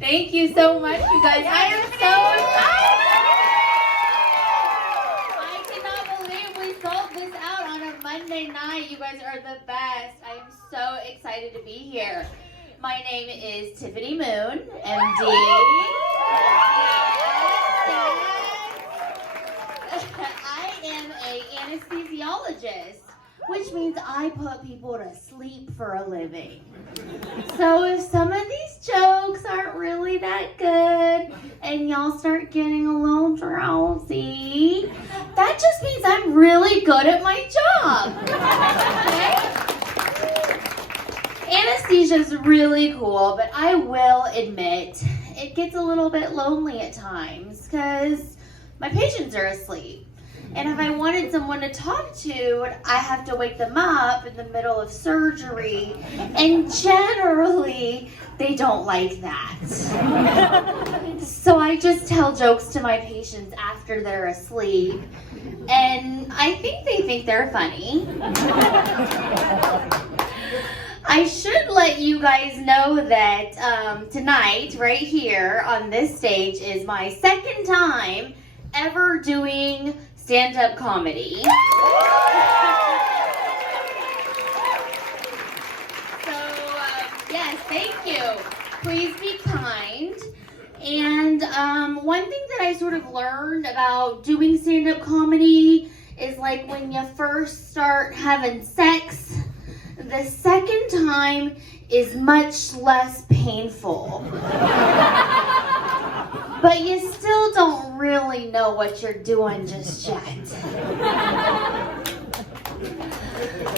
Thank you so much, you guys. I am so excited. I cannot believe we sold this out on a Monday night. You guys are the best. I am so excited to be here. My name is Tiffany Moon, MD. I am an anesthesiologist, which means I put people to sleep for a living. So if some of these jokes aren't really that good and y'all start getting a little drowsy, that just means I'm really good at my job. Okay? Anesthesia is really cool, but I will admit it gets a little bit lonely at times because my patients are asleep. And if I wanted someone to talk to, I have to wake them up in the middle of surgery. And generally, they don't like that. So I just tell jokes to my patients after they're asleep. And I think they think they're funny. I should let you guys know that tonight, right here on this stage, is my second time ever doing stand-up comedy. So, yes, thank you. Please be kind. And one thing that I sort of learned about doing stand-up comedy is like when you first start having sex, the second time is much less painful. But you still don't really know what you're doing just yet.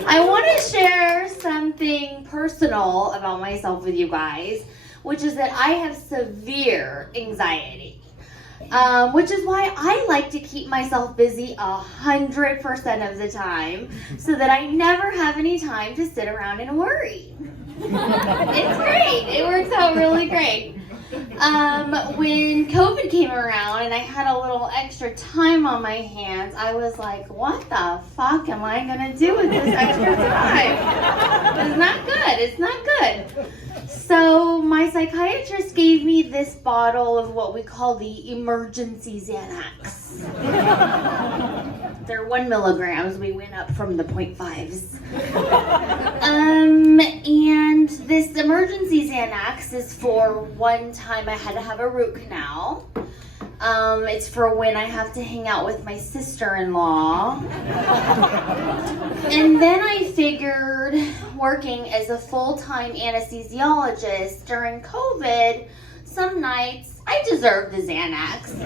I want to share something personal about myself with you guys, which is that I have severe anxiety, which is why I like to keep myself busy 100% of the time so that I never have any time to sit around and worry. It's great. It works out really great. When COVID came around and I had a little extra time on my hands, I was like, what the fuck am I gonna do with this extra time? It's not good. It's not good. So my psychiatrist gave me this bottle of what we call the emergency Xanax. They're 1 milligrams. We went up from the 0.5s. And this emergency Xanax is for one time I had to have a root canal. It's for when I have to hang out with my sister-in-law. And then I figured, working as a full-time anesthesiologist during COVID, some nights I deserve the Xanax.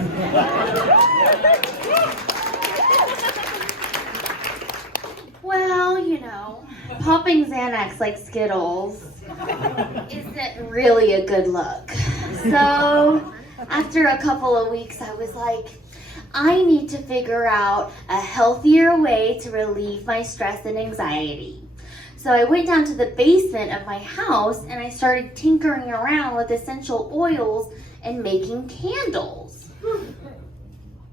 Well, you know, popping Xanax like Skittles isn't really a good look. So after a couple of weeks, I was like, I need to figure out a healthier way to relieve my stress and anxiety. So I went down to the basement of my house and I started tinkering around with essential oils and making candles.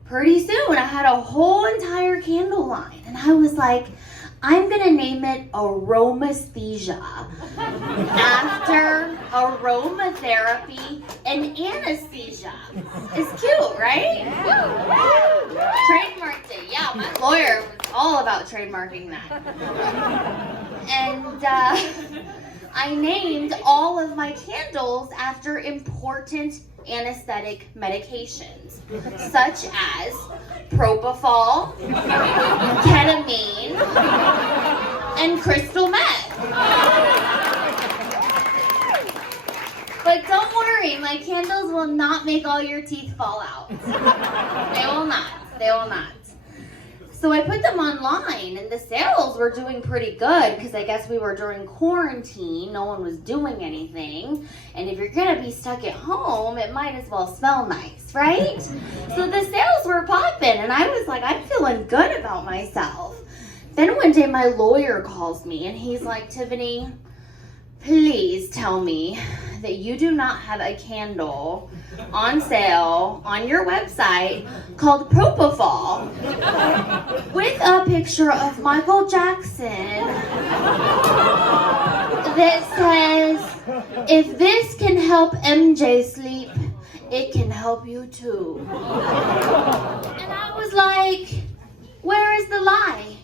Pretty soon, I had a whole entire candle line, and I was like, I'm gonna name it aromasthesia after aromatherapy and anesthesia. It's cute, right? Woo! Trademarked it. Yeah, my lawyer was all about trademarking that. And I named all of my candles after important anesthetic medications, such as propofol, ketamine, and crystal meth. But don't worry, my candles will not make all your teeth fall out. They will not. They will not. So I put them online, and the sales were doing pretty good because I guess we were during quarantine. No one was doing anything. And if you're going to be stuck at home, it might as well smell nice, right? So the sales were popping, and I was like, I'm feeling good about myself. Then one day my lawyer calls me, and he's like, Tiffany, please tell me that you do not have a candle on sale on your website called Propofol with a picture of Michael Jackson that says, if this can help MJ sleep, it can help you too. And I was like, where is the lie?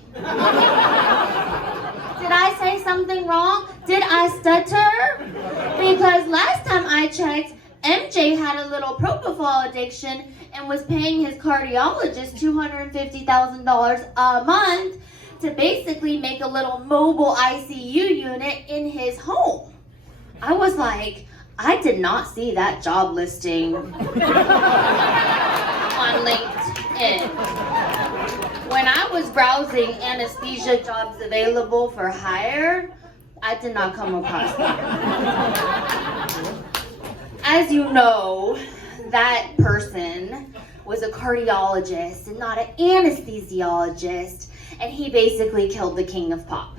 Did I say something wrong? Did I stutter? Because last time I checked, MJ had a little propofol addiction and was paying his cardiologist $250,000 a month to basically make a little mobile ICU unit in his home. I was like, I did not see that job listing on LinkedIn. When I was browsing anesthesia jobs available for hire, I did not come across that. As you know, that person was a cardiologist and not an anesthesiologist, and he basically killed the king of pop.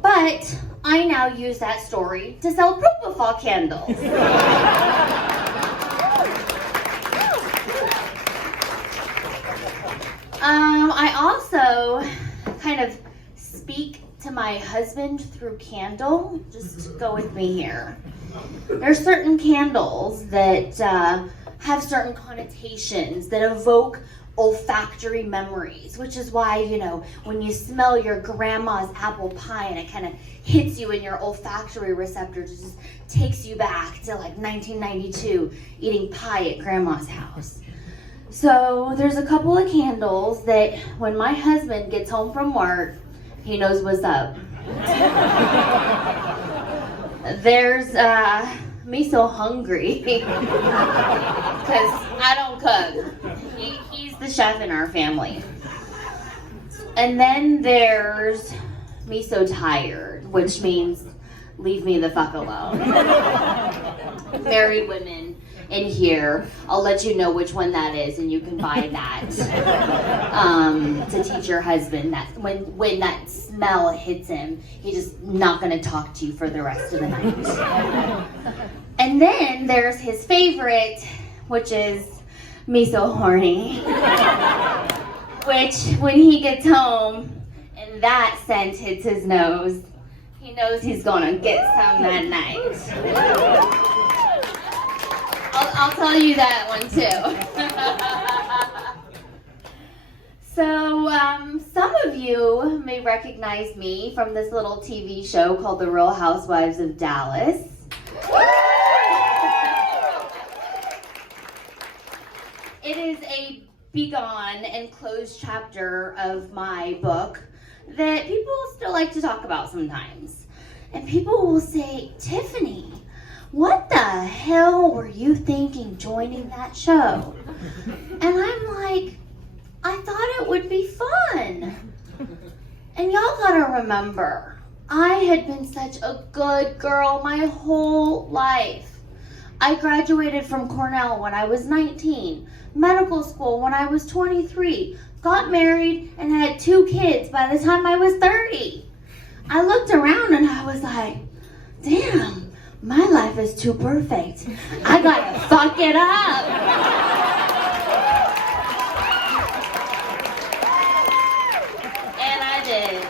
But I now use that story to sell propofol candles. I also kind of speak to my husband through candle. Just go with me here. There's certain candles that have certain connotations that evoke olfactory memories, which is why, you know, when you smell your grandma's apple pie and it kind of hits you in your olfactory receptors, it just takes you back to like 1992 eating pie at grandma's house. So there's a couple of candles that when my husband gets home from work, he knows what's up. There's me so hungry because I don't cook. He's the chef in our family. And then there's me so tired, which means leave me the fuck alone. Married women in here, I'll let you know which one that is, and you can buy that to teach your husband that when that smell hits him, he's just not going to talk to you for the rest of the night. And then there's his favorite, which is me so horny, which when he gets home and that scent hits his nose, he knows he's gonna get some that night. I'll tell you that one too. So some of you may recognize me from this little TV show called The Real Housewives of Dallas. It is a begone and closed chapter of my book that people still like to talk about sometimes. And people will say, Tiffany, what the hell were you thinking joining that show? And I'm like, I thought it would be fun. And y'all gotta remember, I had been such a good girl my whole life. I graduated from Cornell when I was 19, medical school when I was 23, got married and had 2 kids by the time I was 30. I looked around and I was like, damn, my life is too perfect. I gotta fuck it up. And I did.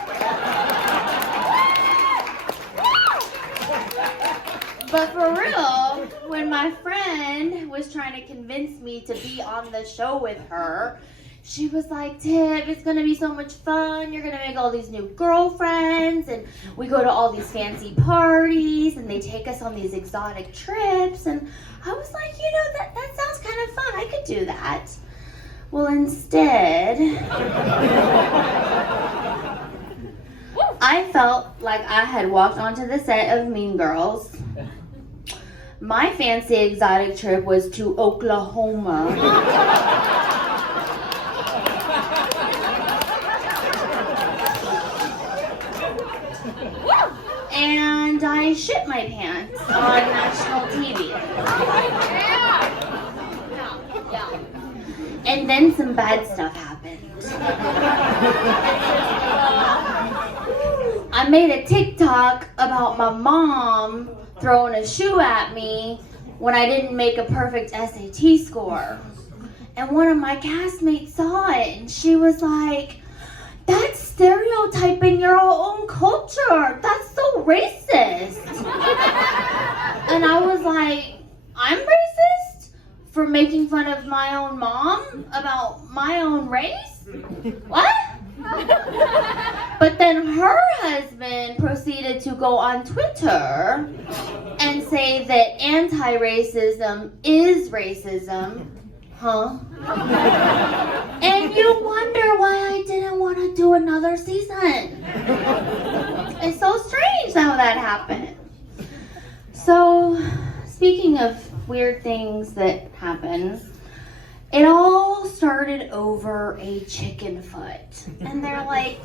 But for real, when my friend was trying to convince me to be on the show with her, she was like, Tip, it's gonna be so much fun. You're gonna make all these new girlfriends, and we go to all these fancy parties, and they take us on these exotic trips. And I was like, you know, that sounds kind of fun. I could do that. Well, instead, I felt like I had walked onto the set of Mean Girls. My fancy exotic trip was to Oklahoma. And I shit my pants on national TV. Yeah. And then some bad stuff happened. I made a TikTok about my mom throwing a shoe at me when I didn't make a perfect SAT score. And one of my castmates saw it and she was like, "That's stereotyping your own culture. That's so racist." And I was like, "I'm racist for making fun of my own mom about my own race? What?" But then her husband proceeded to go on Twitter and say that anti-racism is racism. Huh? And you wonder why I didn't want to do another season. It's so strange how that happened. So, speaking of weird things that happen, it all started over a chicken foot. And they're like,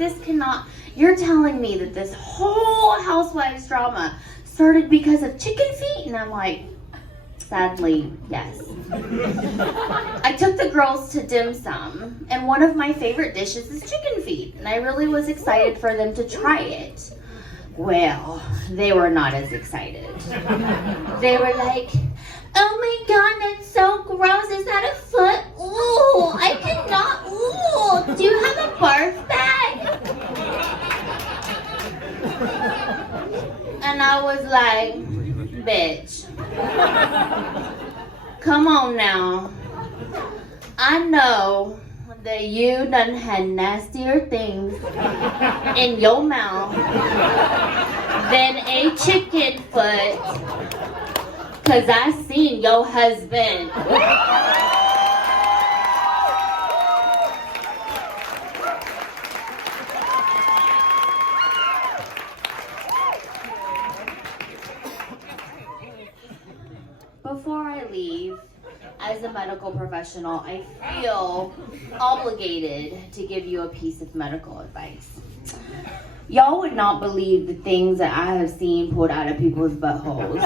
you're telling me that this whole Housewives drama started because of chicken feet? And I'm like, sadly, yes. I took the girls to dim sum, and one of my favorite dishes is chicken feet, and I really was excited for them to try it. Well, they were not as excited. They were like, "Oh my god, that's so gross. Is that a foot? Ooh, I cannot. Ooh, do you have a barf bag?" And I was like, "Bitch, come on now. I know that you done had nastier things in your mouth than a chicken foot, 'cause I seen your husband." Before I leave, as a medical professional, I feel obligated to give you a piece of medical advice. Y'all would not believe the things that I have seen pulled out of people's buttholes.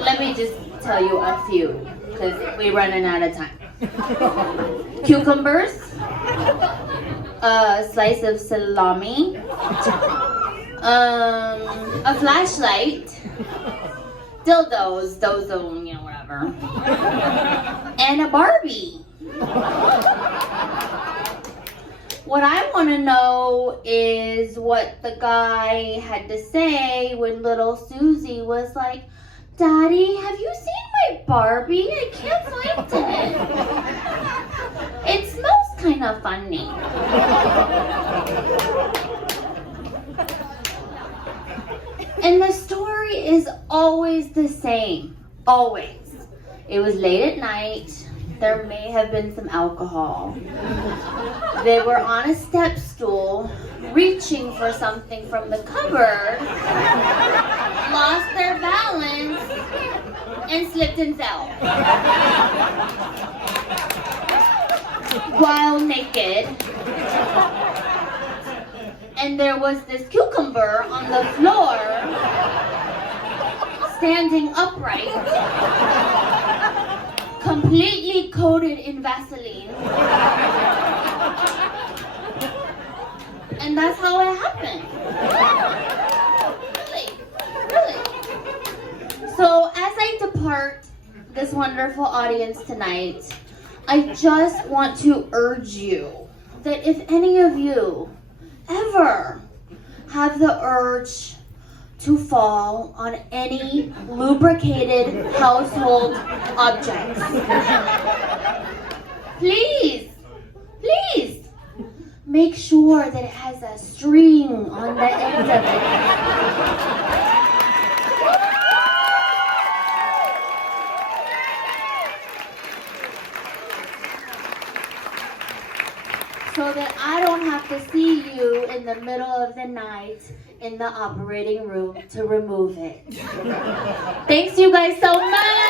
Let me just tell you a few, because we're running out of time. Cucumbers, a slice of salami, a flashlight, dildos, those, whatever, and a Barbie. What I want to know is what the guy had to say when little Susie was like, "Daddy, have you seen my Barbie? I can't find it. It smells kind of funny." And the story is always the same. Always. It was late at night. There may have been some alcohol. They were on a step stool, reaching for something from the cupboard, lost their balance, and slipped and fell. While naked. And there was this cucumber on the floor, standing upright, completely coated in Vaseline. And that's how it happened. Really. So as I depart this wonderful audience tonight, I just want to urge you that if any of you ever have the urge to fall on any lubricated household objects, please make sure that it has a string on the end of it. So that I don't have to see you in the middle of the night in the operating room to remove it. Thanks you guys so much.